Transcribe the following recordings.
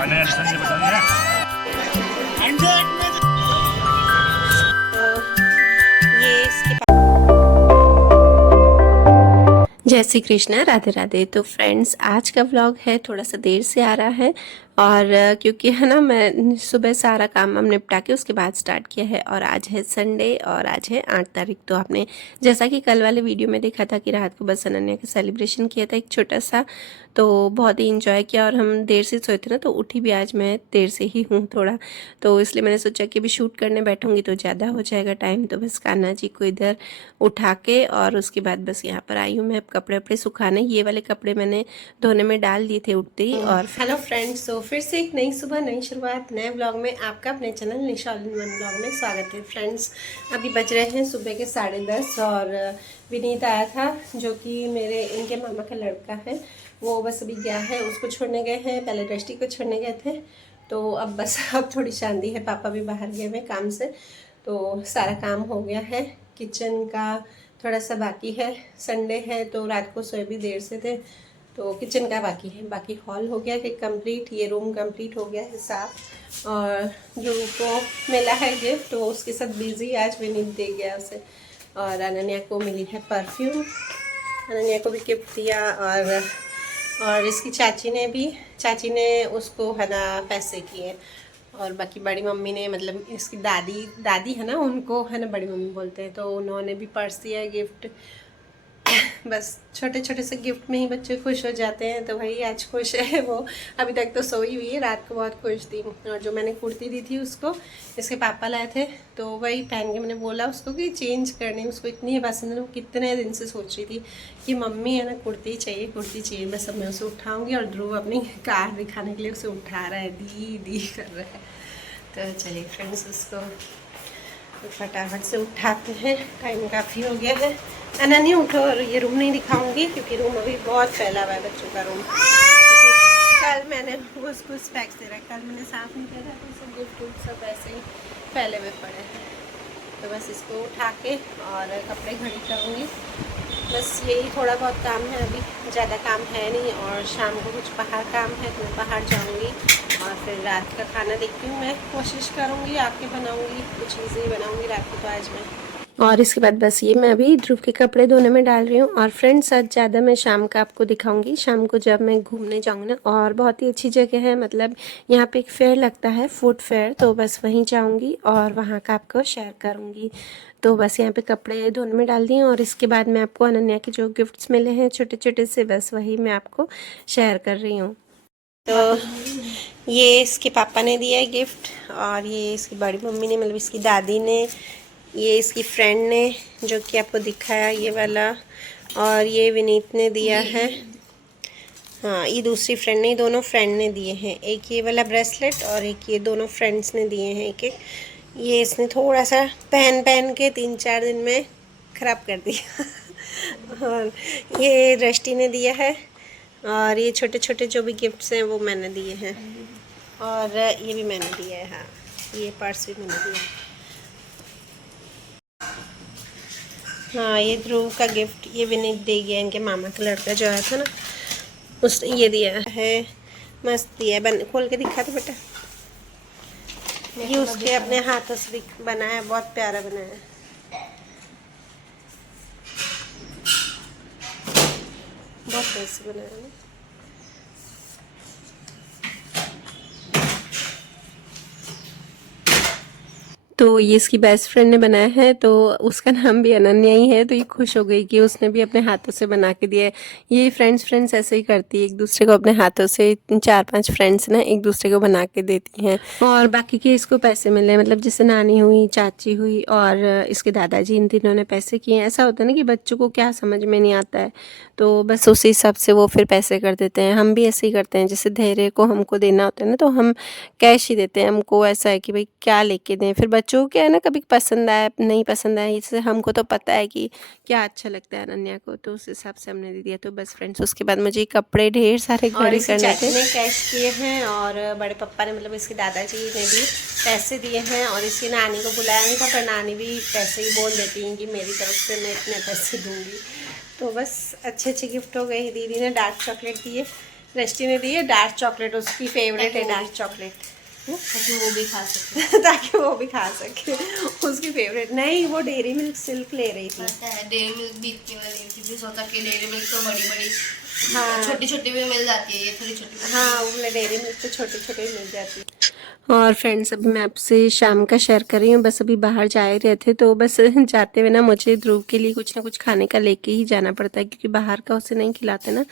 ये इसके जय श्री कृष्णा, राधे राधे। तो फ्रेंड्स, आज का व्लॉग है थोड़ा सा देर से आ रहा है और क्योंकि है ना, मैं सुबह सारा काम वाम निपटा के उसके बाद स्टार्ट किया है और आज है संडे और आज है 8 तारीख। तो आपने जैसा कि कल वाले वीडियो में देखा था कि रात को बस अनन्या का सेलिब्रेशन किया था एक छोटा सा, तो बहुत ही इंजॉय किया और हम देर से सोए थे ना, तो उठी भी आज मैं देर से ही हूँ थोड़ा, तो इसलिए मैंने सोचा कि अभी शूट करने बैठूंगी तो ज़्यादा हो जाएगा टाइम। तो बस कान्हा जी को इधर उठा के और उसके बाद बस यहाँ पर आई हूँ मैं कपड़े वपड़े सुखाने। ये वाले कपड़े मैंने धोने में डाल दिए थे उठते ही। और हेलो फ्रेंड्स, तो फिर से एक नई सुबह नई शुरुआत नए ब्लॉग में आपका अपने channel Nisha all in one blog में स्वागत है। फ्रेंड्स, अभी बज रहे हैं सुबह के 10:30 और विनीत आया था जो कि मेरे इनके मामा का लड़का है, वो बस अभी गया है, उसको छोड़ने गए हैं, पहले दृष्टि को छोड़ने गए थे। तो अब बस अब थोड़ी शांति है, पापा भी बाहर गए हुए काम से, तो सारा काम हो गया है। किचन का थोड़ा सा बाकी है, संडे है तो रात को सोए भी देर से थे, तो किचन का बाकी है। बाकी हॉल हो गया कि कंप्लीट, ये रूम कंप्लीट हो गया है साफ। और जो को मिला है गिफ्ट तो उसके साथ बिजी आज विनीत दे गया उसे। और अनन्या को मिली है परफ्यूम, अनन्या को भी गिफ्ट दिया। और इसकी चाची ने उसको है ना पैसे किए। और बाकी बड़ी मम्मी ने, मतलब इसकी दादी है ना, उनको है ना बड़ी मम्मी बोलते हैं, तो उन्होंने भी पर्स दिया है गिफ्ट। बस छोटे छोटे से गिफ्ट में ही बच्चे खुश हो जाते हैं, तो भाई आज खुश है वो। अभी तक तो सोई हुई है, रात को बहुत खुश थी। और जो मैंने कुर्ती दी थी उसको इसके पापा लाए थे, तो वही पहन के मैंने बोला उसको कि चेंज करनी, उसको इतनी पसंद है। वो कितने दिन से सोच रही थी कि मम्मी है ना कुर्ती चाहिए। बस अब मैं उसे उठाऊँगी और ध्रुव अपनी कार दिखाने के लिए उसे उठा रहा है, दी कर रहा है। तो चलिए फ्रेंड्स, उसको फटाफट से उठाते हैं, टाइम काफ़ी हो गया है। अनन्या उठो, और ये रूम नहीं दिखाऊंगी क्योंकि रूम अभी बहुत फैला हुआ है बच्चों का रूम। कल मैंने उसको स्पैक्स दे रहा है, कल मैंने साफ नहीं किया था, तो सब गिफ्ट सब ऐसे ही फैले हुए पड़े हैं। तो बस इसको उठा के और कपड़े घड़ी करूँगी। बस यही थोड़ा बहुत काम है, अभी ज़्यादा काम है नहीं। और शाम को कुछ बाहर काम है तो मैं बाहर जाऊँगी। और फिर रात का खाना देखती हूँ, मैं कोशिश करूँगी आके बनाऊँगी, कुछ चीज़ें बनाऊँगी रात को तो आज मैं। और इसके बाद बस ये मैं अभी ध्रुव के कपड़े धोने में डाल रही हूँ। और फ्रेंड्स, आज ज़्यादा मैं शाम का आपको दिखाऊंगी, शाम को जब मैं घूमने जाऊँगी ना। और बहुत ही अच्छी जगह है, मतलब यहाँ पे एक फेयर लगता है, फूड फेयर, तो बस वहीं जाऊँगी और वहाँ का आपको शेयर करूँगी। तो बस यहाँ पे कपड़े धोने में डाल दिए और इसके बाद मैं आपको अनन्या के जो गिफ्ट्स मिले हैं छोटे छोटे से, बस वही मैं आपको शेयर कर रही हूँ। तो ये इसके पापा ने दिया है गिफ्ट, और ये इसकी बड़ी मम्मी ने, मतलब इसकी दादी ने, ये इसकी फ्रेंड ने जो कि आपको दिखाया ये वाला, और ये विनीत ने दिया है। हाँ, ये दूसरी फ्रेंड ने, दोनों फ्रेंड ने दिए हैं, एक ये वाला ब्रेसलेट और एक ये, दोनों फ्रेंड्स ने दिए हैं एक एक। ये इसने थोड़ा सा पहन के 3-4 दिन में ख़राब कर दिया। और ये दृष्टि ने दिया है। और ये छोटे छोटे जो भी गिफ्ट्स हैं वो मैंने दिए हैं। और ये भी मैंने दिया है, हाँ, ये पर्स भी मैंने दिया है। हाँ, ये ध्रुव का गिफ्ट ये विनीत दे गया, इनके मामा का लड़का जो आया था ना, उसने ये दिया है। मस्त दिया है, बन खोल के दिखा तो बेटा। ये उसके अपने हाथों से बनाया है, बहुत प्यारा बनाया है। बहुत पैसे बनाया है। तो ये इसकी बेस्ट फ्रेंड ने बनाया है, तो उसका नाम भी अनन्या ही है। तो ये खुश हो गई कि उसने भी अपने हाथों से बना के दिया है। ये फ्रेंड्स ऐसे ही करती है, एक दूसरे को अपने हाथों से 4-5 फ्रेंड्स ना एक दूसरे को बना के देती हैं। और बाकी के इसको पैसे मिले, मतलब जैसे नानी हुई, चाची हुई और इसके दादाजी, इन तीनों ने पैसे किए। ऐसा होता है ना कि बच्चों को क्या समझ में नहीं आता है, तो बस उसी हिसाब से वो फिर पैसे कर देते हैं। हम भी ऐसे ही करते हैं, जैसे धैर्य को हमको देना होता है ना, तो हम कैश ही देते हैं। हमको ऐसा है कि भाई क्या लेके दें, फिर बच्चों को क्या है ना, कभी पसंद आया नहीं पसंद आया, इससे हमको तो पता है कि क्या अच्छा लगता है अनन्या को, तो उस हिसाब से हमने दे दिया। तो बस फ्रेंड्स, उसके बाद मुझे कपड़े ढेर सारे घड़ी करने थे, कैश किए हैं। और बड़े पापा ने, मतलब इसके दादाजी ने भी पैसे दिए हैं। और इसकी नानी को बुलाया नहीं था, पर नानी भी पैसे ही बोल देती हैं कि मेरी तरफ से मैं इतने पैसे दूँगी। तो बस अच्छे गिफ्ट हो गए। दीदी ने डार्क चॉकलेट दिए, दृष्टि ने दी है डार्क चॉकलेट, उसकी फेवरेट है डार्क चॉकलेट, ताकि वो भी खा सके। ताकि वो भी खा सके, उसकी फेवरेट। नहीं, वो डेयरी मिल्क सिल्क ले रही थी। डेयरी मिल्क भी इतनी वाली क्योंकि सोचा कि डेयरी मिल्क तो बड़ी बड़ी हाँ छोटी छोटी भी मिल जाती है, ये थोड़ी छोटी। हाँ, वो डेयरी मिल्क तो छोटे छोटे मिल जाती है। और फ्रेंड्स, अभी मैं आपसे शाम का शेयर कर रही हूँ। बस अभी बाहर जा ही रहे थे, तो बस जाते हुए ना मुझे ध्रुव के लिए कुछ ना कुछ खाने का लेके ही जाना पड़ता है, क्योंकि बाहर का उसे नहीं खिलाते ना,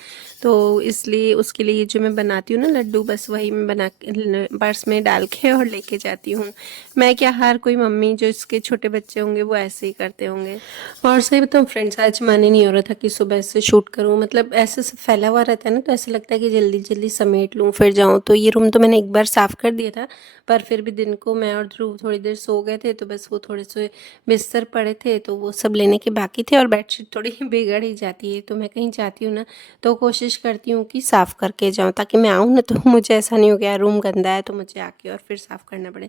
तो इसलिए उसके लिए जो मैं बनाती हूँ ना लड्डू, बस वही मैं बना के पर्स में डाल के और लेके जाती हूँ। मैं क्या, हर कोई मम्मी जो इसके छोटे बच्चे होंगे वो ऐसे ही करते होंगे। और सही बताऊँ फ्रेंड्स, आज मन ही नहीं हो रहा था कि सुबह से शूट करूँ, मतलब ऐसे सब फैला हुआ रहता है ना, तो ऐसा लगता है कि जल्दी जल्दी समेट लूँ फिर जाऊँ। तो ये रूम तो मैंने एक बार साफ़ कर दिया था, पर फिर भी दिन को मैं और ध्रुव थोड़ी देर सो गए थे, तो बस वो थोड़े से बिस्तर पड़े थे, तो वो सब लेने के बाकी थे। और बेडशीट थोड़ी बिगड़ ही जाती है, तो मैं कहीं जाती हूँ ना तो कोशिश करती हूँ कि साफ़ करके जाऊँ, ताकि मैं आऊँ ना तो मुझे ऐसा नहीं हो गया रूम गंदा है तो मुझे आके और फिर साफ़ करना पड़े।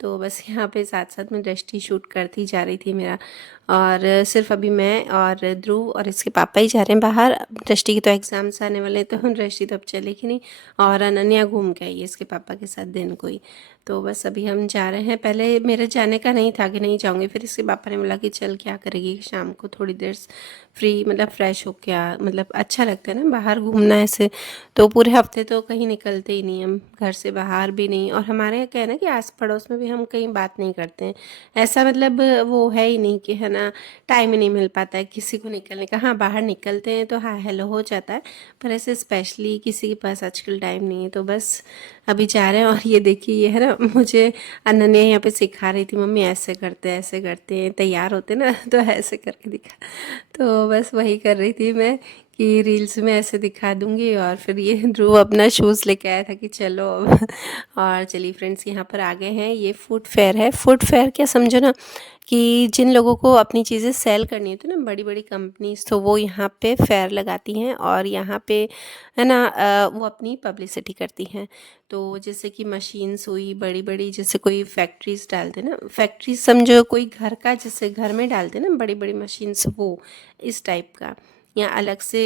तो बस यहाँ पे साथ साथ में दृष्टि शूट करती जा रही थी मेरा, और सिर्फ अभी मैं और ध्रुव और इसके पापा ही जा रहे हैं बाहर। दृष्टि की तो एग्ज़ाम्स आने वाले हैं, तो दृष्टि तो अब चलेगी नहीं, और अनन्या घूम के आई है इसके पापा के साथ दिन को ही। तो बस अभी हम जा रहे हैं। पहले मेरे जाने का नहीं था कि नहीं जाऊंगी, फिर इसके पापा ने बोला कि चल क्या करेगी शाम को थोड़ी देर फ्री, मतलब फ्रेश हो के आ, मतलब अच्छा लगता है ना बाहर घूमना ऐसे। तो पूरे हफ्ते तो कहीं निकलते ही नहीं हम, घर से बाहर भी नहीं। और हमारे यहाँ क्या है ना कि आस पड़ोस में भी हम कहीं बात नहीं करते हैं, ऐसा मतलब वो है ही नहीं कि है ना, टाइम ही नहीं मिल पाता है किसी को निकलने का। हाँ, बाहर निकलते हैं तो हाँ हेलो हो जाता है, पर ऐसे स्पेशली किसी के पास आजकल टाइम नहीं है। तो बस अभी जा रहे हैं। और ये देखिए, ये है ना, मुझे अनन्या यहाँ पे सिखा रही थी, मम्मी ऐसे करते हैं तैयार होते ना तो ऐसे करके दिखा। तो बस वही कर रही थी मैं कि रील्स में ऐसे दिखा दूंगी। और फिर ये ध्रुव अपना शूज़ लेके आया था कि चलो अब और चलिए फ्रेंड्स, यहाँ पर आ गए हैं। ये फूड फेयर है। फूड फेयर क्या समझो ना, कि जिन लोगों को अपनी चीज़ें सेल करनी होती है ना, बड़ी बड़ी कंपनीज, तो वो यहाँ पे फेयर लगाती हैं और यहाँ पे है ना वो अपनी पब्लिसिटी करती हैं। तो जैसे कि मशीन्स हुई बड़ी बड़ी, जैसे कोई फैक्ट्रीज डालते ना, फैक्ट्रीज समझो कोई घर का, जैसे घर में डालते ना बड़ी बड़ी मशीन्स, वो इस टाइप का। या अलग से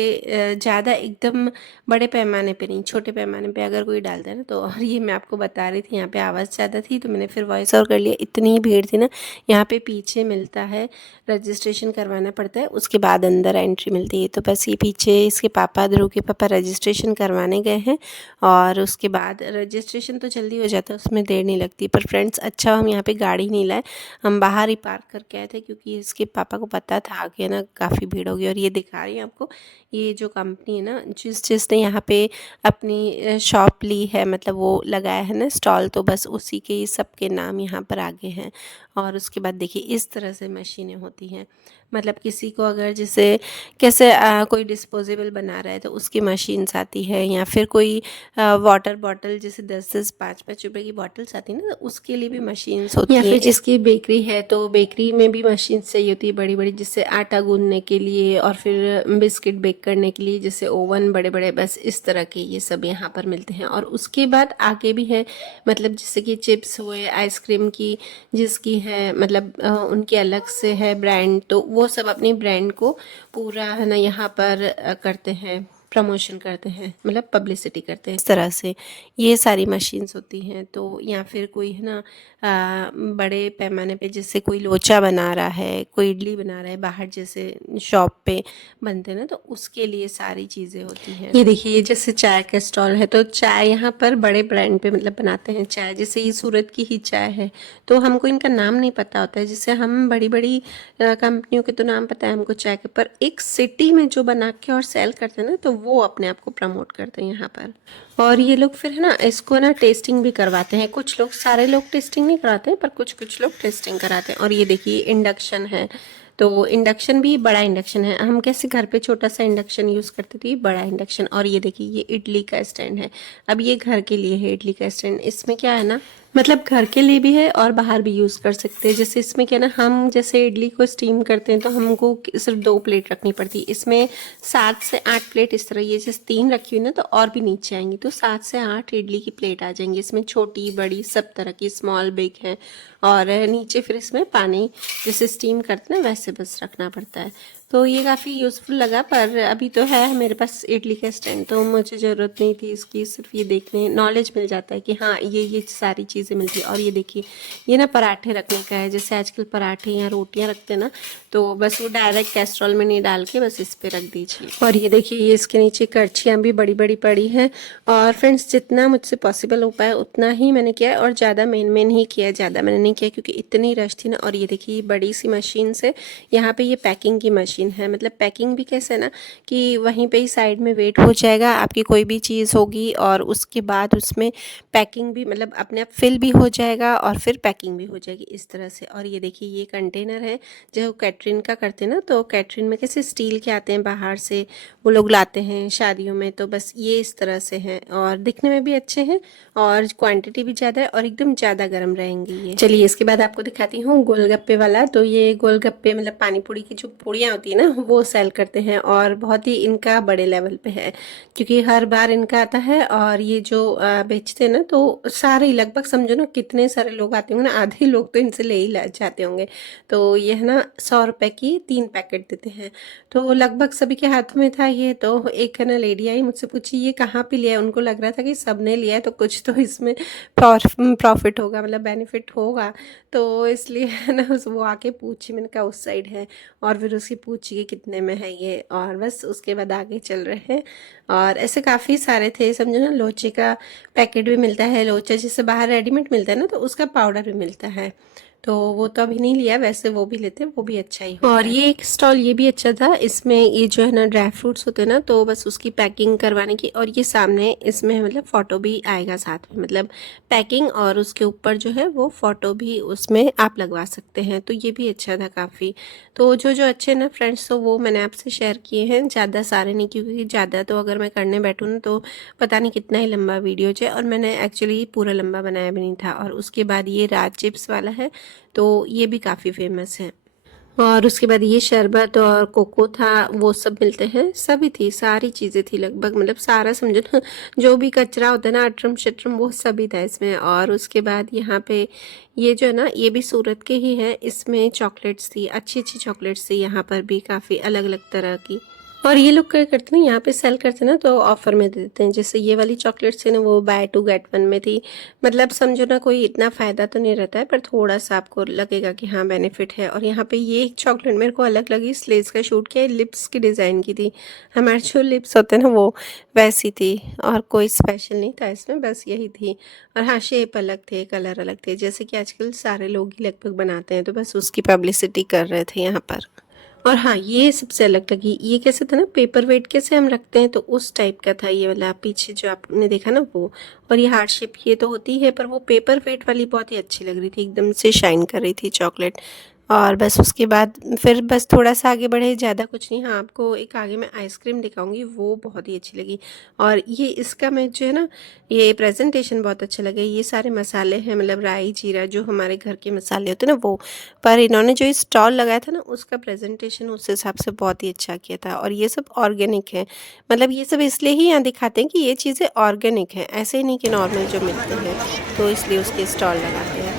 ज़्यादा एकदम बड़े पैमाने पे नहीं, छोटे पैमाने पे अगर कोई डालता है ना तो। और ये मैं आपको बता रही थी, यहाँ पे आवाज़ ज़्यादा थी तो मैंने फिर वॉइस ओवर कर लिया, इतनी भीड़ थी ना। यहाँ पे पीछे मिलता है, रजिस्ट्रेशन करवाना पड़ता है, उसके बाद अंदर एंट्री मिलती है। तो बस ये पीछे इसके पापा, ध्रुव के पापा रजिस्ट्रेशन करवाने गए हैं, और उसके बाद रजिस्ट्रेशन तो जल्दी हो जाता है, उसमें देर नहीं लगती। पर फ्रेंड्स अच्छा हम यहाँ पे गाड़ी नहीं लाए, हम बाहर ही पार्क करके आए थे, क्योंकि इसके पापा को पता था कि ना काफ़ी भीड़ होगी। और ये दिखा रही हूँ आपको, ये जो कंपनी है ना, जिसने यहाँ पे अपनी शॉप ली है, मतलब वो लगाया है ना स्टॉल, तो बस उसी के सबके नाम यहाँ पर आगे हैं। और उसके बाद देखिए इस तरह से मशीनें होती हैं, मतलब किसी को अगर जैसे कैसे कोई डिस्पोजेबल बना रहा है तो उसकी मशीन्स आती है, या फिर कोई वाटर बॉटल जैसे 10-10 5-5 रुपए की बॉटल्स आती है ना, तो उसके लिए भी मशीन्स होती हैं। या फिर जिसकी बेकरी है तो बेकरी में भी मशीन्स चाहिए होती है बड़ी बड़ी, जिससे आटा गूंदने के लिए और फिर बिस्किट बेक करने के लिए, जैसे ओवन बड़े बड़े, बस इस तरह के ये सब यहाँ पर मिलते हैं। और उसके बाद आगे भी है, मतलब जैसे कि चिप्स हुए, आइसक्रीम की जिसकी है, मतलब उनके अलग से है ब्रांड, तो वो सब अपनी ब्रांड को पूरा है ना यहाँ पर करते हैं, प्रमोशन करते हैं, मतलब पब्लिसिटी करते हैं। इस तरह से ये सारी मशीन्स होती हैं। तो या फिर कोई है ना बड़े पैमाने पे, जैसे कोई लोचा बना रहा है, कोई इडली बना रहा है बाहर, जैसे शॉप पे बनते हैं ना, तो उसके लिए सारी चीज़ें होती हैं। ये देखिए, ये जैसे चाय का स्टॉल है, तो चाय यहाँ पर बड़े ब्रांड पे मतलब बनाते हैं चाय, जैसे ये सूरत की ही चाय है, तो हमको इनका नाम नहीं पता होता है। जैसे हम बड़ी बड़ी कंपनियों के तो नाम पता है हमको चाय के, पर एक सिटी में जो बना के और सेल करते हैं ना, तो वो अपने आप को प्रमोट करते हैं यहाँ पर। और ये लोग फिर है ना इसको ना टेस्टिंग भी करवाते हैं, कुछ लोग, सारे लोग टेस्टिंग नहीं कराते हैं, पर कुछ कुछ लोग टेस्टिंग कराते हैं। और ये देखिए इंडक्शन है, तो इंडक्शन भी बड़ा इंडक्शन है, हम कैसे घर पे छोटा सा इंडक्शन यूज़ करते थे, ये बड़ा इंडक्शन। और ये देखिए ये इडली का स्टैंड है, अब ये घर के लिए है इडली का स्टैंड। इसमें क्या है ना, मतलब घर के लिए भी है और बाहर भी यूज़ कर सकते हैं। जैसे इसमें क्या ना, हम जैसे इडली को स्टीम करते हैं तो हमको सिर्फ 2 प्लेट रखनी पड़ती है, इसमें 7 से 8 प्लेट इस तरह, ये जैसे 3 रखी हुई ना तो और भी नीचे आएंगी, तो 7 से 8 इडली की प्लेट आ जाएंगी। इसमें छोटी बड़ी सब तरह की, स्मॉल बिग है। और नीचे फिर इसमें पानी जैसे स्टीम करते हैं ना वैसे बस रखना पड़ता है। तो ये काफ़ी यूज़फुल लगा, पर अभी तो है मेरे पास इडली का स्टैंड, तो मुझे ज़रूरत नहीं थी इसकी। सिर्फ ये देखने नॉलेज मिल जाता है कि हाँ ये सारी चीज़ें मिलती है। और ये देखिए ये ना पराठे रखने का है, जैसे आजकल पराठे या रोटियां रखते हैं ना, तो बस वो डायरेक्ट कैस्ट्रॉल में नहीं डाल के बस इस पर रख दीजिए। और ये देखिए ये इसके नीचे करछियाँ भी बड़ी बड़ी पड़ी हैं। और फ्रेंड्स जितना मुझसे पॉसिबल हो पाया उतना ही मैंने किया, और ज़्यादा मेन ही किया, ज़्यादा मैंने नहीं किया क्योंकि इतनी रश थी ना। और ये देखिए ये बड़ी सी मशीन से, यहाँ पे ये पैकिंग की मशीन है। मतलब पैकिंग भी कैसे ना कि वहीं पे ही साइड में वेट हो जाएगा आपकी कोई भी चीज़ होगी, और उसके बाद उसमें पैकिंग भी मतलब अपने आप फिल भी हो जाएगा और फिर पैकिंग भी हो जाएगी इस तरह से। और ये देखिए ये कंटेनर है जो कैटरिंग का करते हैं ना, तो कैटरिंग में कैसे स्टील के आते हैं बाहर से, वो लोग लाते हैं शादियों में, तो बस ये इस तरह से हैं और दिखने में भी अच्छे हैं और क्वांटिटी भी ज़्यादा है और एकदम ज़्यादा गर्म रहेंगे ये। चलिए इसके बाद आपको दिखाती हूँ गोलगप्पे वाला। तो ये गोलगप्पे मतलब पानी पूरी की जो पूड़ियाँ होती है ना वो सेल करते हैं, और बहुत ही इनका बड़े लेवल पे है क्योंकि हर बार इनका आता है। और ये जो बेचते हैं ना, तो सारे ही लगभग समझो ना कितने सारे लोग आते होंगे ना, आधे लोग तो इनसे ले ही जाते होंगे। तो ये है ना 100 रुपये की 3 पैकेट देते हैं, तो लगभग सभी के हाथ में था ये। तो एक है ना लेडी आई मुझसे पूछी ये कहाँ पे लिया है, उनको लग रहा था कि सबने लिया है तो कुछ तो इसमें प्रॉफिट होगा, मतलब बेनिफिट होगा, तो इसलिए है ना वो आके पूछी। मैंने कहा उस साइड है, और फिर उसकी पूछी कि कितने में है ये, और बस उसके बाद आगे चल रहे हैं। और ऐसे काफ़ी सारे थे, समझो ना लोचे का पैकेट भी मिलता है, लोचा जैसे बाहर रेडीमेड मिलता है ना, तो उसका पाउडर भी मिलता है, तो वो तो अभी नहीं लिया, वैसे वो भी लेते हैं, वो भी अच्छा ही होता है। और ये एक स्टॉल ये भी अच्छा था, इसमें ये जो है ना ड्राई फ्रूट्स होते हैं ना, तो बस उसकी पैकिंग करवाने की, और ये सामने इसमें मतलब फ़ोटो भी आएगा साथ में, मतलब पैकिंग और उसके ऊपर जो है वो फ़ोटो भी उसमें आप लगवा सकते हैं, तो ये भी अच्छा था काफ़ी। तो जो जो अच्छे ना फ्रेंड्स, तो वो मैंने आपसे शेयर किए हैं, ज़्यादा सारे नहीं, क्योंकि ज़्यादा तो अगर मैं करने बैठूँ ना तो पता नहीं कितना ही लंबा वीडियो है, और मैंने एक्चुअली पूरा लंबा बनाया भी नहीं था। और उसके बाद ये राज चिप्स वाला है, तो ये भी काफ़ी फेमस है। और उसके बाद ये शरबत और कोको था, वो सब मिलते हैं, सभी थी, सारी चीज़ें थी लगभग, मतलब सारा समझो ना जो भी कचरा होता है ना अटरम शटरम वो सभी था इसमें। और उसके बाद यहाँ पे ये जो है ना ये भी सूरत के ही है, इसमें चॉकलेट्स थी, अच्छी अच्छी चॉकलेट्स थी यहाँ पर भी, काफ़ी अलग अलग तरह की। और ये लोग क्या करते हैं यहाँ पे सेल करते हैं ना, तो ऑफर में दे देते हैं। जैसे ये वाली चॉकलेट्स है ना वो बाय 2 गेट 1 में थी, मतलब समझो ना कोई इतना फ़ायदा तो नहीं रहता है, पर थोड़ा सा आपको लगेगा कि हाँ बेनिफिट है। और यहाँ पे ये एक चॉकलेट मेरे को अलग लगी, स्लेज का शूट किया, लिप्स की डिज़ाइन की थी, हमारे जो लिप्स होते हैं ना वो वैसी थी, और कोई स्पेशल नहीं था इसमें, बस यही थी। और हाँ शेप अलग थे, कलर अलग थे, जैसे कि आजकल सारे लोग ही लगभग बनाते हैं, तो बस उसकी पब्लिसिटी कर रहे थे यहाँ पर। और हाँ ये सबसे अलग लगी, ये कैसे था ना पेपर वेट कैसे हम रखते हैं, तो उस टाइप का था ये वाला, पीछे जो आपने देखा ना वो। और ये हार्ट शेप ये तो होती है, पर वो पेपर वेट वाली बहुत ही अच्छी लग रही थी, एकदम से शाइन कर रही थी चॉकलेट। और बस उसके बाद फिर बस थोड़ा सा आगे बढ़े, ज़्यादा कुछ नहीं। हाँ आपको एक आगे मैं आइसक्रीम दिखाऊंगी, वो बहुत ही अच्छी लगी। और ये इसका मैं जो है ना ये प्रेजेंटेशन बहुत अच्छा लगा। ये सारे मसाले हैं, मतलब राई जीरा जो हमारे घर के मसाले होते हैं ना वो, पर इन्होंने जो स्टॉल लगाया था ना उसका प्रेजेंटेशन उस हिसाब से बहुत ही अच्छा किया था। और ये सब ऑर्गेनिक है, मतलब ये सब इसलिए ही यहाँ दिखाते हैं कि ये चीज़ें ऑर्गेनिक हैं, ऐसे ही नहीं कि नॉर्मल जो मिलते हैं, तो इसलिए उसके स्टॉल लगाते हैं।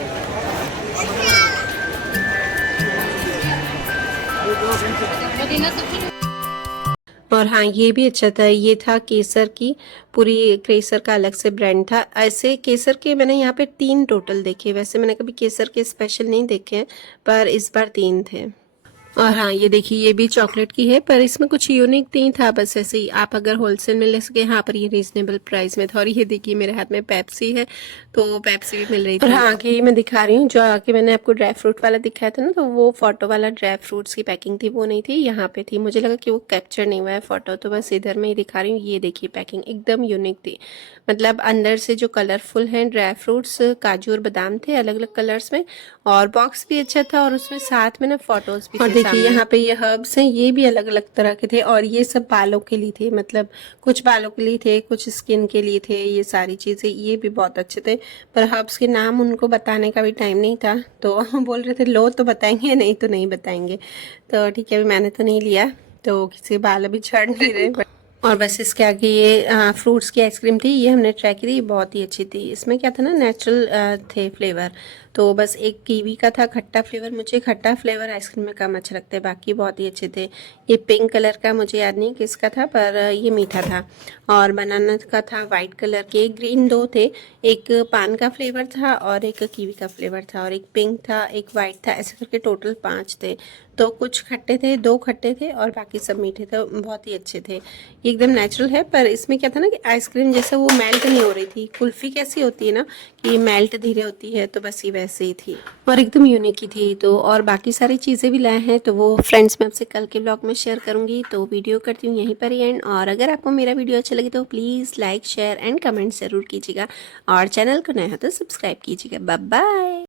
और हाँ ये भी अच्छा था, ये था केसर की पूरी, केसर का अलग से ब्रांड था। ऐसे केसर के मैंने यहाँ पे 3 टोटल देखे, वैसे मैंने कभी केसर के स्पेशल नहीं देखे हैं, पर इस बार 3 थे। और हाँ ये देखिए ये भी चॉकलेट की है, पर इसमें कुछ यूनिक नहीं था, बस ऐसे ही आप अगर होलसेल में ले सके, यहाँ पर ये रीजनेबल प्राइस में था। और ये देखिए मेरे हाथ में पेप्सी है, तो पेप्सी भी मिल रही थी। और हाँ आगे मैं दिखा रही हूँ, जो आगे मैंने आपको ड्राई फ्रूट वाला दिखाया था ना, तो वो फोटो वाला ड्राई फ्रूट्स की पैकिंग थी, वो नहीं थी, यहाँ पे थी। मुझे लगा कि वो कैप्चर नहीं हुआ है फोटो, तो बस इधर मैं ही दिखा रही हूँ। ये देखिए पैकिंग एकदम यूनिक थी, मतलब अंदर से जो कलरफुल हैं ड्राई फ्रूट्स, काजू और बादाम थे अलग अलग कलर्स में, और बॉक्स भी अच्छा था, और उसमें साथ में ना फोटोज भी। और देखिए यहाँ पे ये हर्ब्स हैं, ये भी अलग अलग तरह के थे, और ये सब बालों के लिए थे, मतलब कुछ बालों के लिए थे, कुछ स्किन के लिए थे, ये सारी चीज़ें, ये भी बहुत अच्छे थे। पर हर्ब्स के नाम उनको बताने का भी टाइम नहीं था, तो बोल रहे थे लो तो बताएंगे, नहीं तो नहीं बताएंगे। तो ठीक है अभी मैंने तो नहीं लिया, तो किसी बाल अभी झड़ नहीं रहे। और बस इसके आगे ये फ्रूट्स की आइसक्रीम थी, ये हमने ट्राई की थी, ये बहुत ही अच्छी थी। इसमें क्या था ना नेचुरल थे फ्लेवर, तो बस एक कीवी का था खट्टा फ्लेवर, मुझे खट्टा फ्लेवर आइसक्रीम में कम अच्छा लगता है, बाकी बहुत ही अच्छे थे। ये पिंक कलर का मुझे याद नहीं किसका था, पर ये मीठा था। और बनाना का था वाइट कलर के, ग्रीन दो थे, एक पान का फ्लेवर था और एक कीवी का फ्लेवर था, और एक पिंक था, एक वाइट था, ऐसे करके टोटल 5 थे। तो कुछ खट्टे थे, 2 खट्टे थे और बाकी सब मीठे थे, बहुत ही अच्छे थे। ये एकदम नेचुरल है, पर इसमें क्या था ना कि आइसक्रीम जैसे वो मेल्ट नहीं हो रही थी। कुल्फ़ी कैसी होती है ना कि मेल्ट धीरे होती है, तो बस ये वैसे ही थी और एकदम यूनिक ही थी। तो और बाकी सारी चीज़ें भी लाए हैं, तो वो फ्रेंड्स मैं आपसे कल के ब्लॉग में शेयर करूँगी। तो वीडियो करती हूँ यहीं पर ही एंड, और अगर आपको मेरा वीडियो अच्छा लगे तो please like share and comment ज़रूर कीजिएगा, और चैनल को नया हो तो सब्सक्राइब कीजिएगा। Bye bye.